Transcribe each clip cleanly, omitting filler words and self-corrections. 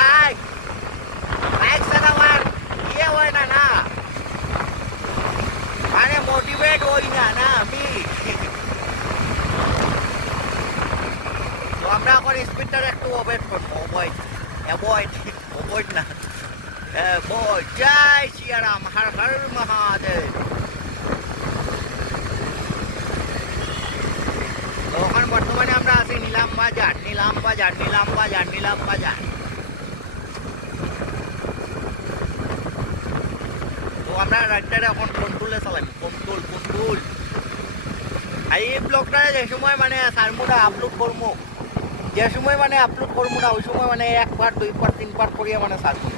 Like like ছাড়া আমার ইয়ে হয় না না, মানে মোটিভেট হই না না আমি। তো আমরা এখন স্পিডটার একটু অ্যাভয়েড করবো, অ্যাভয়েড না অ্যাভয়েড। জয় শ্রীরাম, হর হর মহাদেব। তো এখন বর্তমানে আমরা আছি নিলাম বাজার। তো আমরা রাইডটারে এখন কন্ট্রোলে চালাই, কন্ট্রোল। আর এই ব্লগটা যে সময় মানে সারমুটা আপলোড করবো, যে সময় মানে আপলোড করবো না ওই সময় মানে 1 পার্ট 2 পার্ট 3 পার্ট করিয়া মানে ছাড়বো,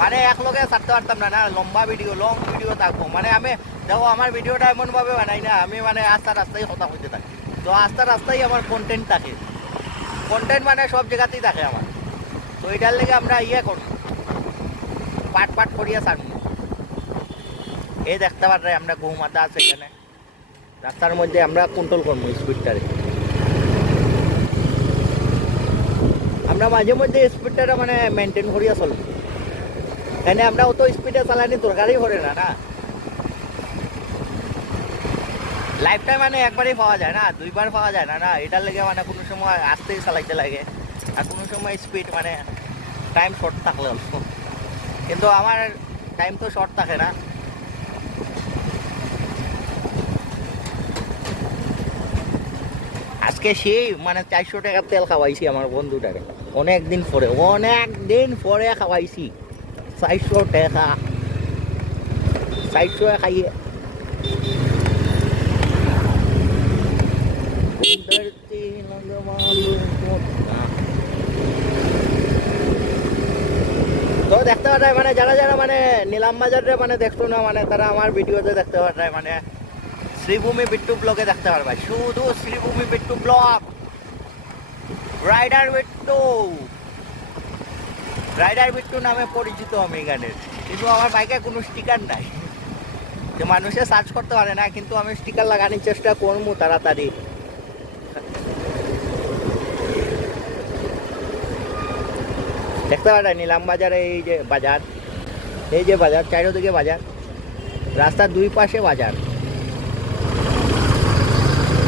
মানে একলগে ছাড়তে পারতাম না না, লম্বা ভিডিও লং ভিডিও থাকবো। মানে আমি দেখো আমার ভিডিওটা এমনভাবে বানাই না, আমি মানে রাস্তায় কথা হইতে থাকি। তো রাস্তায় আমার কন্টেন্ট থাকে, কন্টেন্ট মানে সব জায়গাতেই থাকে আমার। তো এটার লেগে আমরা ইয়ে করবো, পাট করিয়া ছাড়বো। এই দেখতে পারে আমরা গৌমাতা আছে এখানে, রাস্তার মধ্যে আমরা কন্ট্রোল করবো স্পিডটারে। আমরা মাঝে মধ্যে স্পিডটা মানে মেনটেন করিয়া চলবো, এনে আমরা অত স্পিডে চালানি দরকারই পড়ে না না। লাইফটাই মানে একবারই পাওয়া যায় না, 2 বার পাওয়া যায় না না। এটার লেগে মানে কোনো সময় আস্তেই চালাইতে লাগে, আর কোনো সময় স্পিড মানে টাইম শর্ট থাকলে অল্প, কিন্তু আমার টাইম তো শর্ট থাকে না। আজকে সেই মানে 400 টাকার তেল খাওয়াইছি আমার বন্ধুটাকে, অনেক দিন পরে খাওয়াইছি 400 টাকা, 400 খাইয়ে। তো দেখতে পাঠায় মানে যারা মানে নিলাম বাজারে মানে দেখতো না, মানে তারা আমার ভিডিওতে দেখতে পাঠায়, মানে শ্রীভূমি বিট্টু ব্লগে দেখতে পারবে, শুধু শ্রীভূমি বিট্টু ব্লগ, রাইডার বিট্টু নামে পরিচিত আমি এখানে। কিন্তু আমার বাইকে কোনো স্টিকার নাই, যে মানুষে সার্চ করতে পারে না, কিন্তু আমি স্টিকার লাগানোর চেষ্টা করবো তাড়াতাড়ি। দেখতে পারে নিলাম বাজারে এই যে বাজার চারিদিকে বাজার, রাস্তার 2 পাশে বাজার।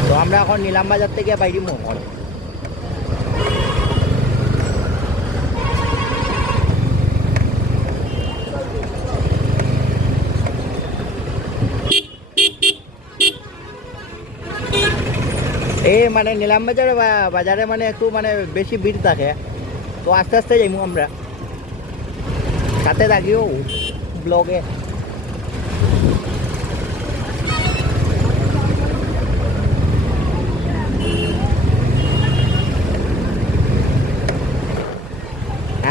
তো আমরা এখন নিলাম বাজার থেকে বাইরে মোহন। এই মানে নিলাম বাজারে মানে একটু মানে বেশি ভিড় থাকে, তো আস্তে আস্তে যাইমু আমরা, সাথে থাকিও ব্লগে।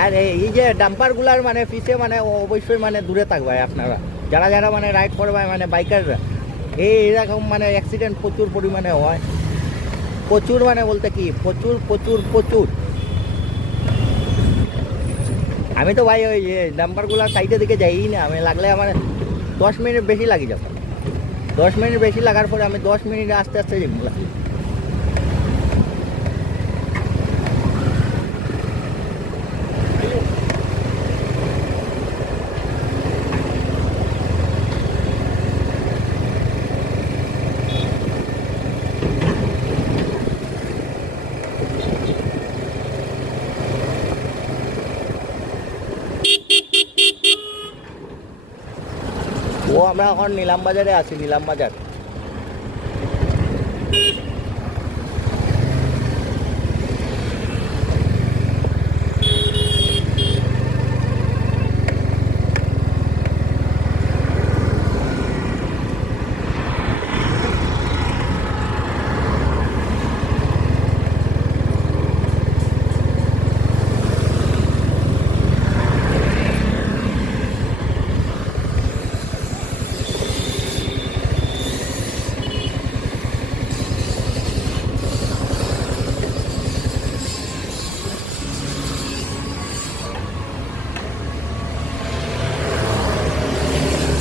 আর এই যে ডাম্পারগুলার মানে পিছে মানে অবশ্যই মানে দূরে থাকবে আপনারা, যারা মানে রাইড করবে মানে বাইকাররা। এইরকম মানে অ্যাক্সিডেন্ট প্রচুর পরিমাণে হয়, প্রচুর মানে বলতে কি প্রচুর। আমি তো ভাই ওই যে ডাম্পারগুলার সাইডের দিকে যাই না, আমি লাগলে আমার 10 মিনিট বেশি লাগে যাবে, 10 মিনিট বেশি লাগার পরে আমি 10 মিনিট আস্তে যাই। আমরা এখন নিলাম বাজারে আছি, নিলাম বাজার।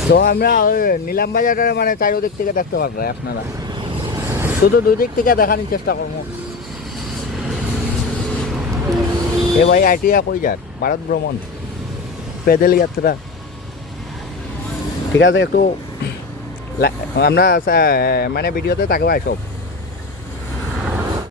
তো আমরা নিলাম বাজারের মানে চারিদিক থেকে দেখতে পারবো আপনারা, শুধু 2 দিক থেকে দেখানোর চেষ্টা করবো। এ ভাই আইটিয়া কই যান ভারত ভ্রমণ পেদেল যাত্রা ঠিক আছে একটু আমরা মানে ভিডিওতে থাকবা সব